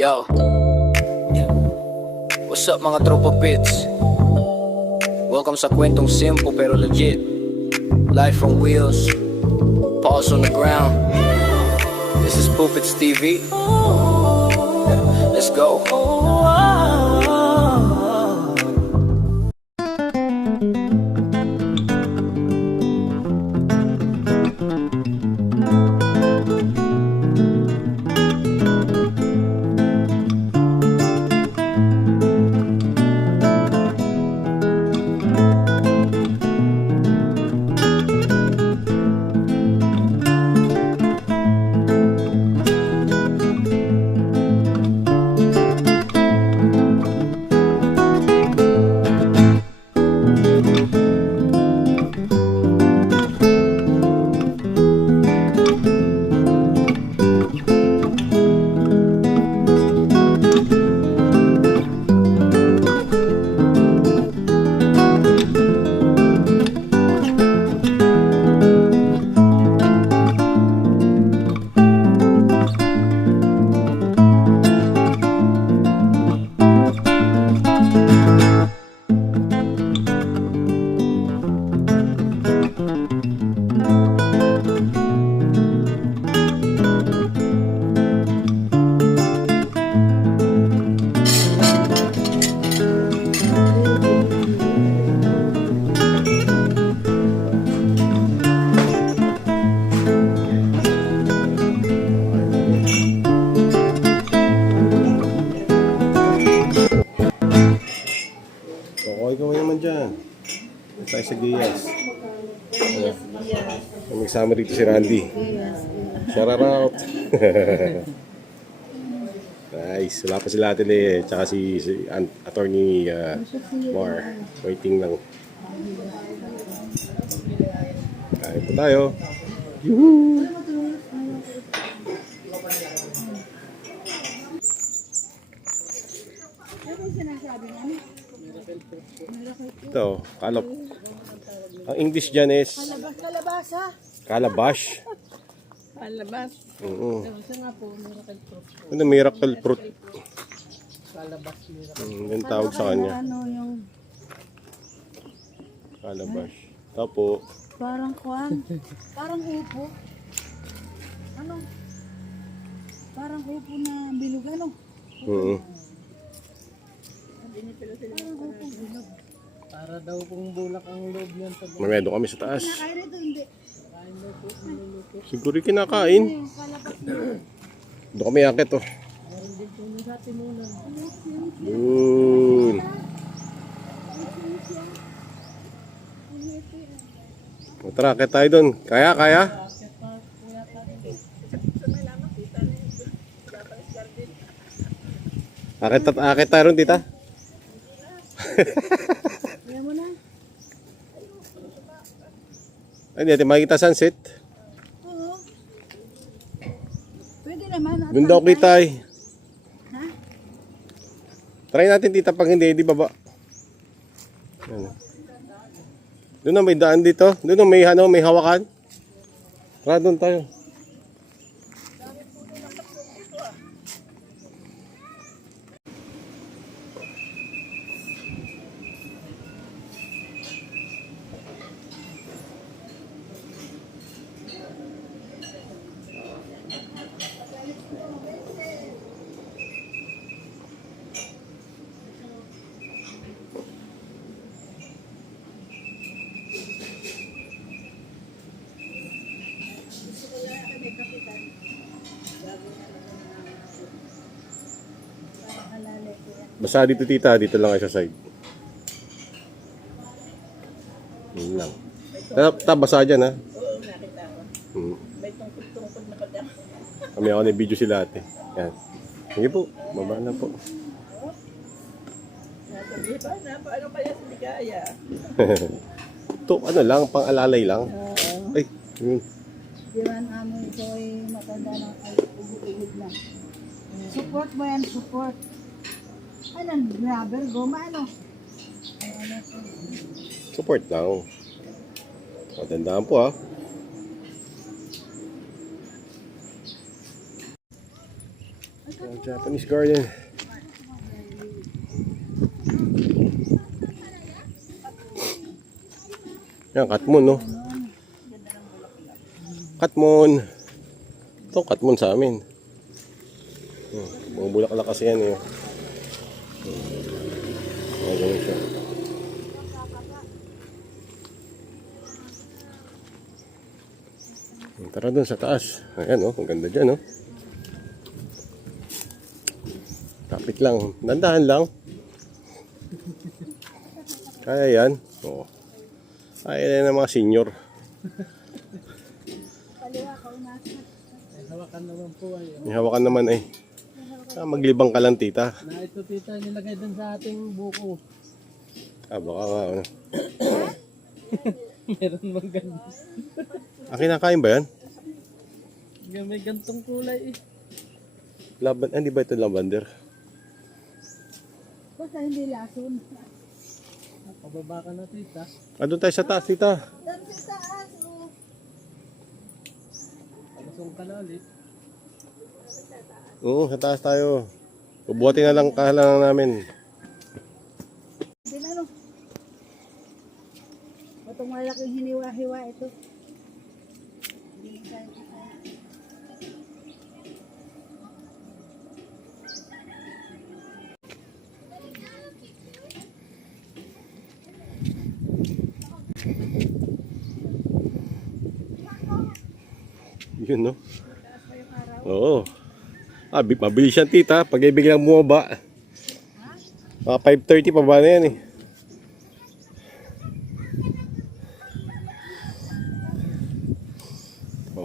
Yo, what's up mga tropa pits? Welcome sa kwentong simple pero legit. Life on wheels, paws on the ground. This is Puppets TV. Let's go. Kaway naman dyan. Tayo sa Giyas. May kasama rito si Randy. Shout out. Nice. Wala pa sila atin eh. Tsaka si attorney Mar. Waiting lang. Kain po tayo. Yuhuu! Ito, kalap. Ang English dyan is Kalabasa. calabash. Kalabas. Oo. Kasi nga po, miracle fruit. Ano, miracle fruit. Kalabas, miracle. Yung tawag sa kanya. Ano yung Calabash. Tapo. parang kuwan? Parang upo. Ano? Parang upo na bilog ano? Oo. Parang upo bilog. Para daw kung bulak ang loob niyan sa Mamaya doon kami sa taas. kaya rito hindi. Siguro kinakain. Yung kalabas na. Doon kami akit oh. Meron din po yung dati muna. Doon. O, tara, akit tayo doon. Kaya? Akit tayo ron, tita. Kaya mo na. Ay, hindi natin makikita sunset. Oo. Pwede naman. at Doon daw kita eh. Ha? Try natin tita pag hindi, di baba. Yan. Doon na may daan dito. Doon na may hawakan. Tara doon tayo. Basta dito tita, dito lang kayo sa side. Yun lang. Basa dyan ha. Oo, nakita ko. May tungkod-tungkod na pala. Kami ako na video sila ate. Yan. Sige po, baba na po. Nasabi pa na, paano kaya sa ligaya? Ito, ano lang, pang-alalay lang. Ay, yun. Di man amo ito ay matanda ng ugod na. Support mo yan, support. Anong grabber, goma ano? Support lang. Matandaan po ha. Japanese garden. Yan, katmon, no? Katmon. Ito, katmon sa amin. Mga bulaklak kasi yan, eh. Mga ganun siya. Tara dun sa taas. Ayan, oh. Ang ganda dyan, oh. Tapit lang. Dandahan lang. Kaya yan. Oo. Kaya yan ng mga senior. May hawakan naman po ay. May hawakan naman eh. Maglibang ka lang, tita. Na ito tita, nilagay dun sa ating buko. Baka nga. Ano. Meron mang ganun. Kinakain ba yan? May gantong kulay eh. Hindi ba ito lavender? Basta hindi lason. Pababa ka na tita. Doon tayo sa taas, tita. Doon sa taas, oh. Palusong ka na ulit. Oo, sa taas tayo. Bubuhatin na lang kahalangan namin. Din ano? Itong malaking hiniwa-hiwa ito. Hindi tayo. Yun, no? Oo. Mabilis yan, tita. Pag ibiglang bumaba. Mga 5:30 pa ba na yan, eh.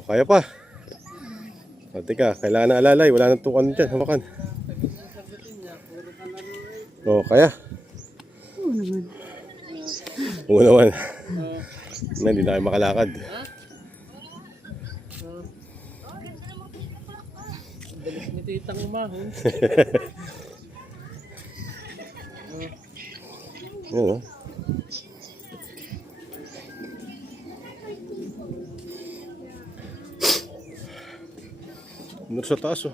Kaya pa. Teka, kailangan na alalay. Wala nang tukan dyan. Hawakan. Kaya. Oo naman. Oo naman. Hindi na kayo makalakad. Dalis ni titang umahon. Yun, no? Doon sa taas, oh.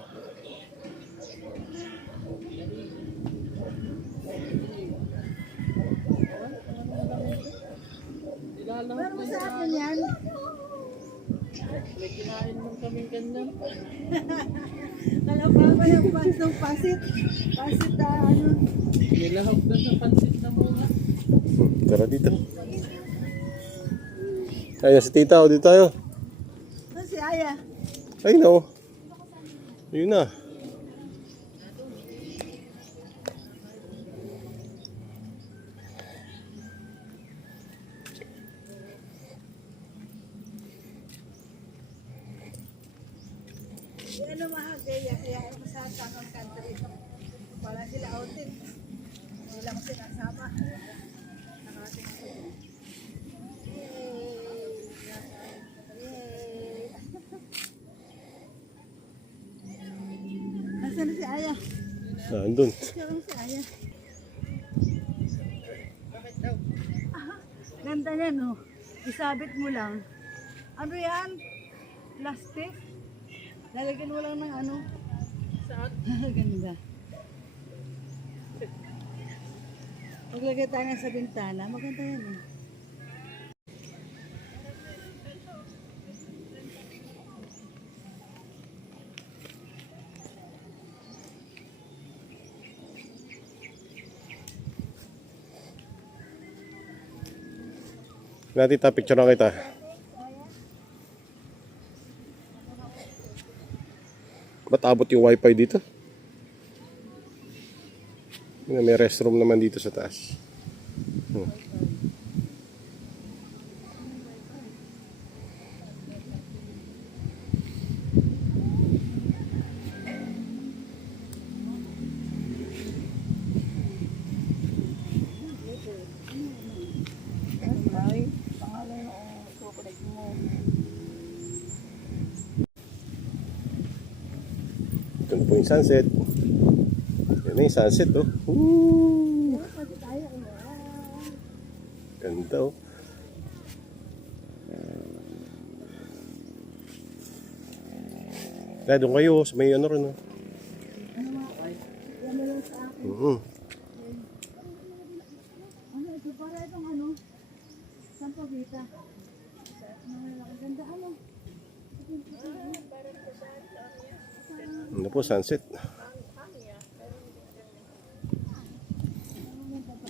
Ilalahap Pero sa akin yan. may kinain man kaming ganyan. Kalapa ko yung pasong pasit. Pasit na ano. Nilahap na sa pansit na muna. Tara dito. Ayun si tita, dito tayo. Ito si Aya. Ayun na, oh. Ayun na. Di ano mahagay. Kaya mo sa takang country. Wala sila outin. Wala ko sinasama. Nakating ako. Nasaan na si Aya? Andun. Nasaan si Aya? Ganda niya, no? Isabit mo lang. Ano yan? Plastic? Lalagyan mo lang ng ano? Saan? Ganda. Maglagay tayo nga sa bintana. Maganda yan, eh. Tita, picture na kita. Ba't abot yung wifi dito? May restroom naman dito sa taas. Ay, pangalan ng chocolate mo. Ito po yung sunset. Yan na yung sunset, oh. Woo! Pati tayo, Ganda, oh. Kaya doon kayo, sa may ano rin, oh. Ano lang sa akin. Ano, ito para itong ano, sampagita. Ang ganda ano. Ano po, sunset.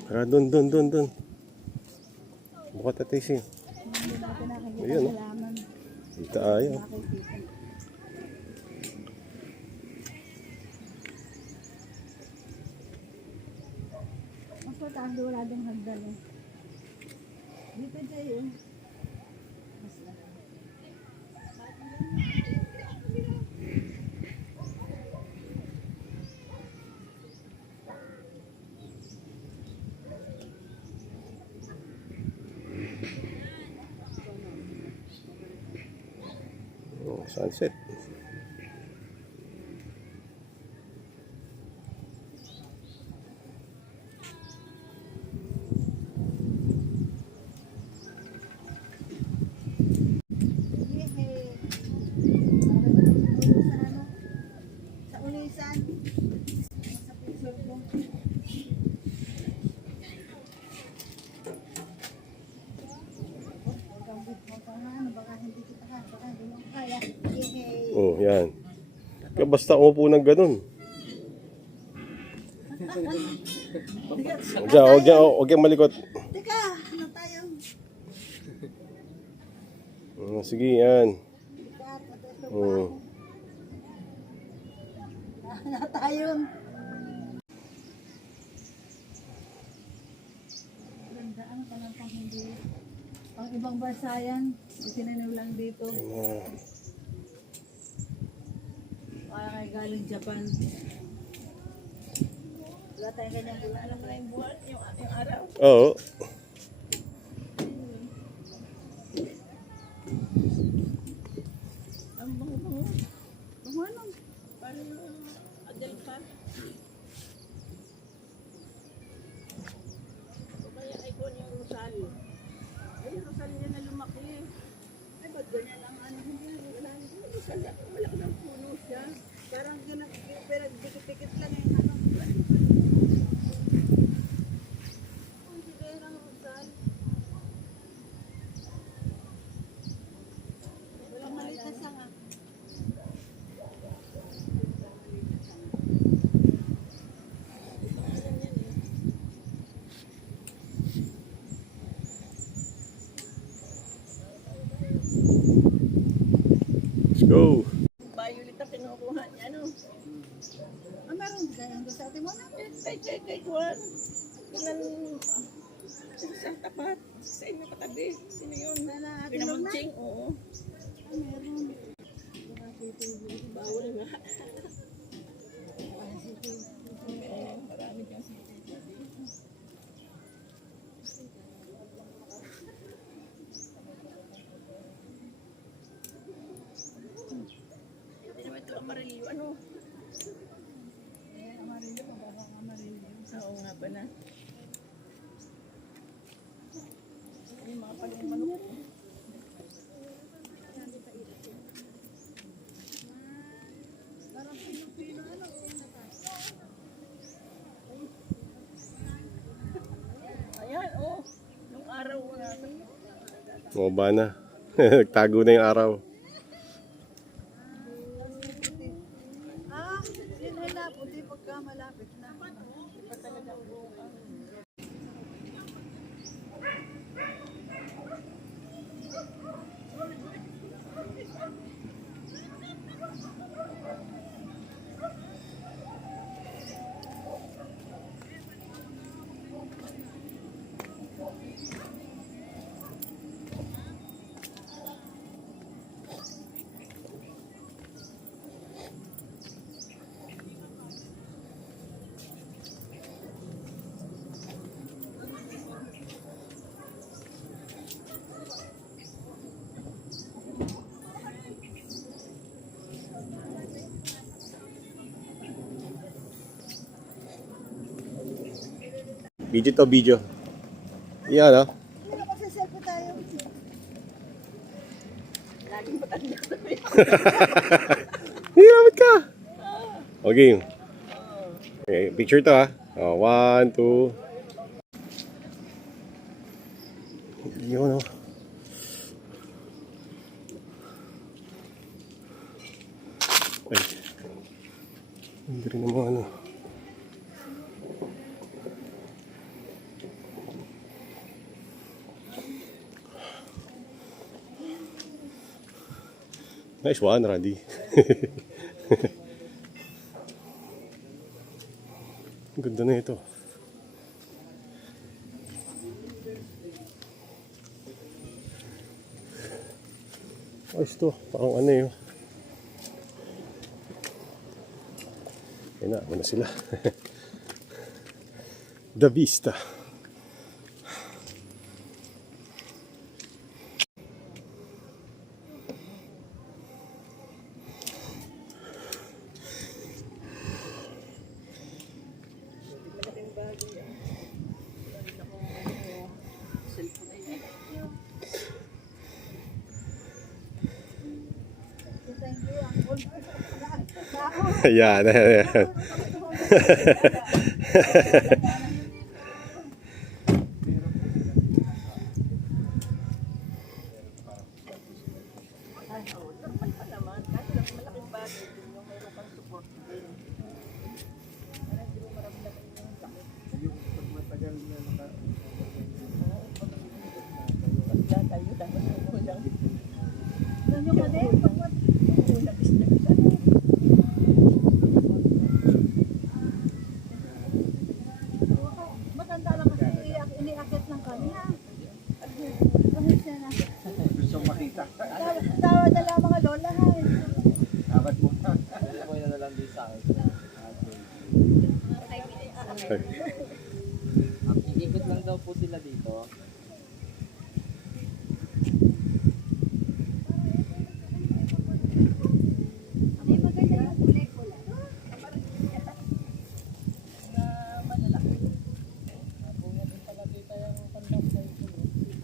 Tara, dun. Bukat at isi. Hindi natin nakikita Ayun, sa laman. Dito tayo. Makikita. Mas mataas wala ding hagdan eh. Dito tayo. Mas Oh, sunset. Yehey! Para dito sa ano? Sa ulisan. Sa picture ko. Huwag kang ano, baka hindi kita baka hindi mo kaya. Yehey! Oh, yan. Kaya basta umupo ng ganun. Huwag kang malikot. Teka, ano tayo? Sige, yan. Teka, patuto pa Oh. ako. Ano tayo? Ganda, ano pa lang pang hindi. Pang ibang bansa yan. Itinanaw lang dito. Para kay galing Japan. Wala tayong ganyan buwan. Alam mo na yung buwan, yung ating araw. Oo. Ang bango-bango. Bango ano? Parang adel pa. O kaya icon yung Rosal. Ay, yung Rosal niya na lumaki. Ay, ba't ganyan lang ano? Hindi, wala. Rosal, wala ng puno siya. Parang ganun, pero dikit-dikit lang yung ano. Ang sigara ng Rosal. Walang malitas lang ah. Let's go. Violet na kinukuha niya, ano? Ah, meron ka yung sa atin mo na? Kay Juan. Sa tapat. Sa inyo katabi. Sino yun? Pinamunching, oo. Ah, meron. Bawal nga. Marami kang hindi naman ito amarillo, ano? Amarillo, mababang amarillo. Oo nga pa na. Yung mga panimano. Parang Pilipino, ano? Ayan, oh. Nung araw wala naman. Mababa na. Nagtago na yung araw. Ah, yun ay lapot. Di pagka malapit na. Di pa talaga ubukan. Video to video. Yan ah. Ano kasi selfie tayo? Laging matanda tayo. Hinamit ka. Okay. Okay, picture to ha. Oh, 1, 2. Yun oh. Ay. Hindi rin naman ano. Nice one, Randy. Ganda na ito. Ayos to. Parang ano yun. Ayun na, muna sila. The Vista. Ayan, ayan. Maganda lang kasi iniakit ng kanya. Gusto makita. Tawa na lang mga lola ha. Dapat mo pa. Ikot lang daw po sila dito. Ay maganda yung kulay pula.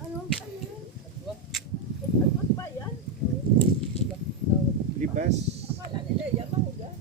Ano? Agos ba yan? Libas. Akala nila yabang yan.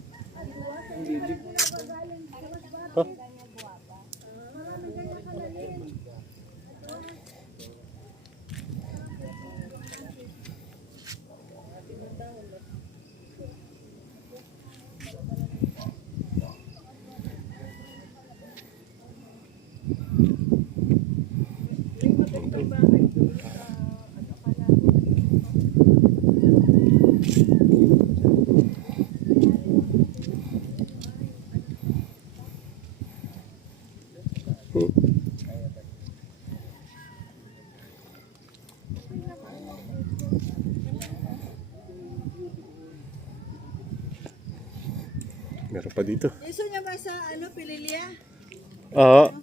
Meron pa dito. Gusto niya ba sa ano, Pililia?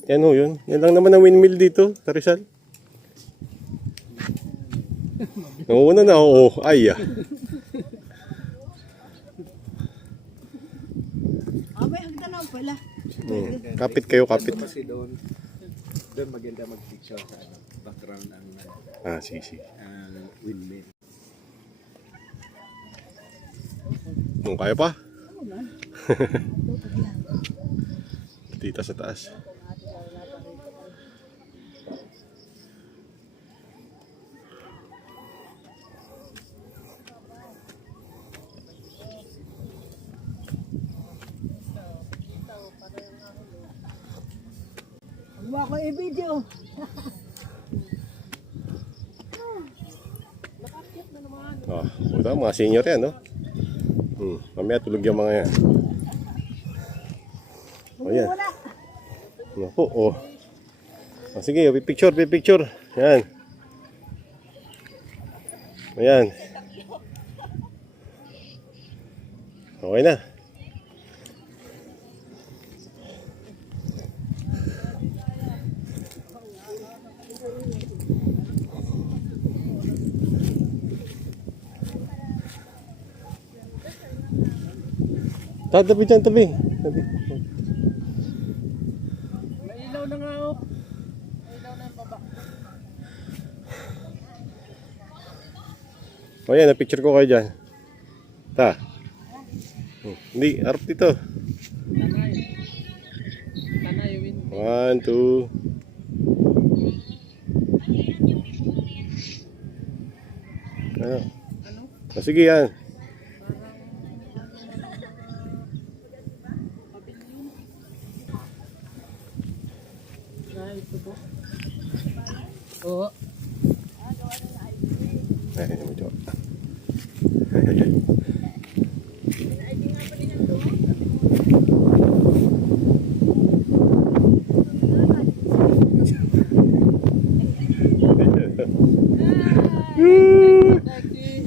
Yan ho yun. Yan lang naman ang windmill dito, sa Rizal. Nauna na, oo. Ay, May hagdanan pala. Kapit kayo, kapit. Kasi doon maganda mag-picture sa background ang Sige. windmill. Kaya pa? Tita sa taas. Huwag ako i-video. Mga senior yan, no? Mamaya tulog yung mga yan. Yan. Naku, sige, picture. Yan. Ayan. Okay na. Tabi dyan, tabi. Nailaw na nga oh. Nailaw na yung baba. O yan, na-picture ko kayo dyan. Hindi, harap dito. 1, 2. Ano? Sige yan. Ito po. Oo. Ay, medyo.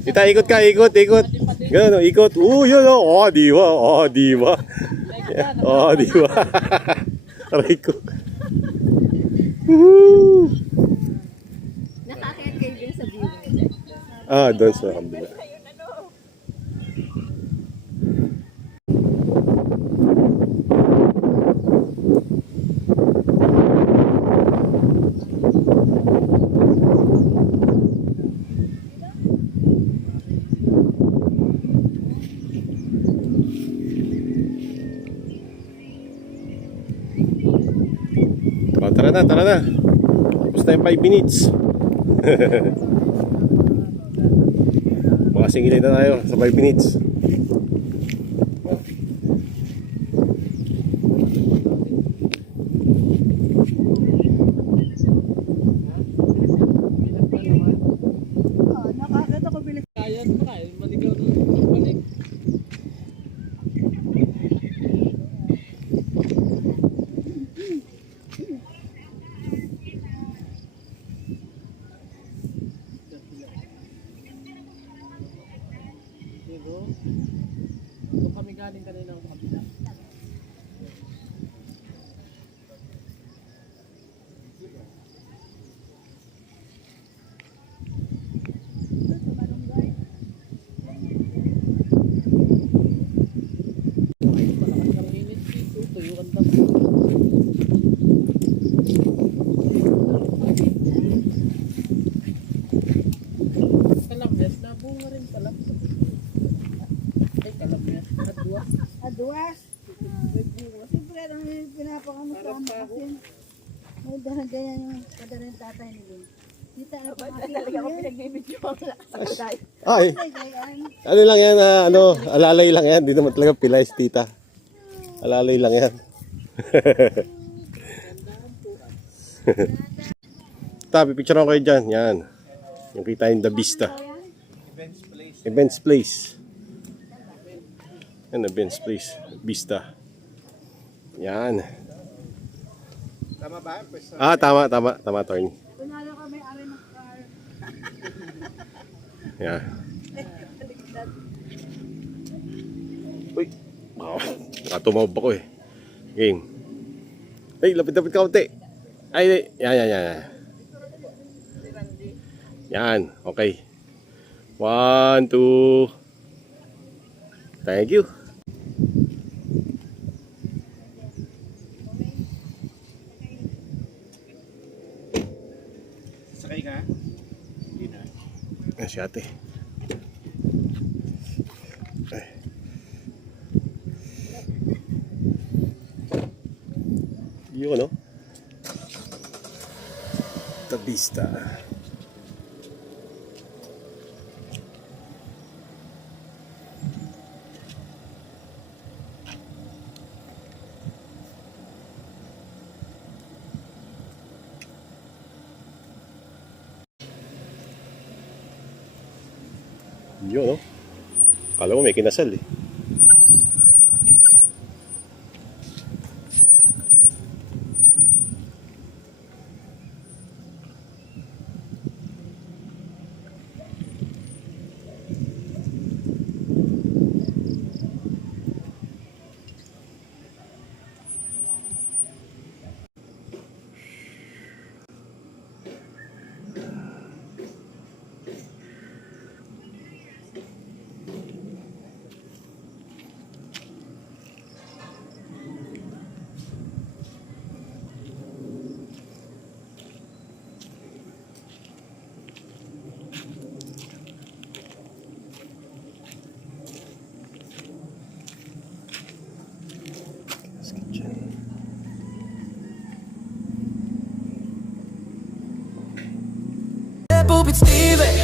Kita ikot ka, ikot. Ganun, ikot. Yun, oh, di ba? Oh, di ba? Oh, di ba? Aray ko. Woo! Nakakit kayo din sa view. Doon sa kabila. Tara na. Tapos na yung 5 minutes. Makasingilin na tayo sa 5 minutes. Nakakita ko bilis. Kaya mo na eh. Maligaw na balik. Ito kami galing kanina ng kabila. Malakas ang init dito. Tuyuan daw. Kalamyas na bunga rin pala. Ay, kalamyas. Adwa. Aduas. Siyempre, ano yung pinapakamo sa amin kasi may dahan ganyan yung kadala ng tatay ni Lynn. Kita na pa kasi talaga ako pinagbibidyo ang sakasay. Ay, ano lang yan, alalay lang yan. Di naman talaga pilay si tita. Alalay lang yan. Tapi, picture ako kayo dyan. Yan. Yung kita yung The Vista. Events Place. Yan, Events Place. Vista. Yan. Tama ba? Tama, Tony. Kunalo ka may ari ng car. Yan. Uy, nakatumawag ako eh. Game. Ay, lapit-lapit ka unti. Ay, yan. Yan, okay. 1, 2. Thank you. Sakay ka? Hindi na. Ayan si ate. Ay. Yun, no? The Vista. Yun, no? Kala mo may kinasal eh. Stevie.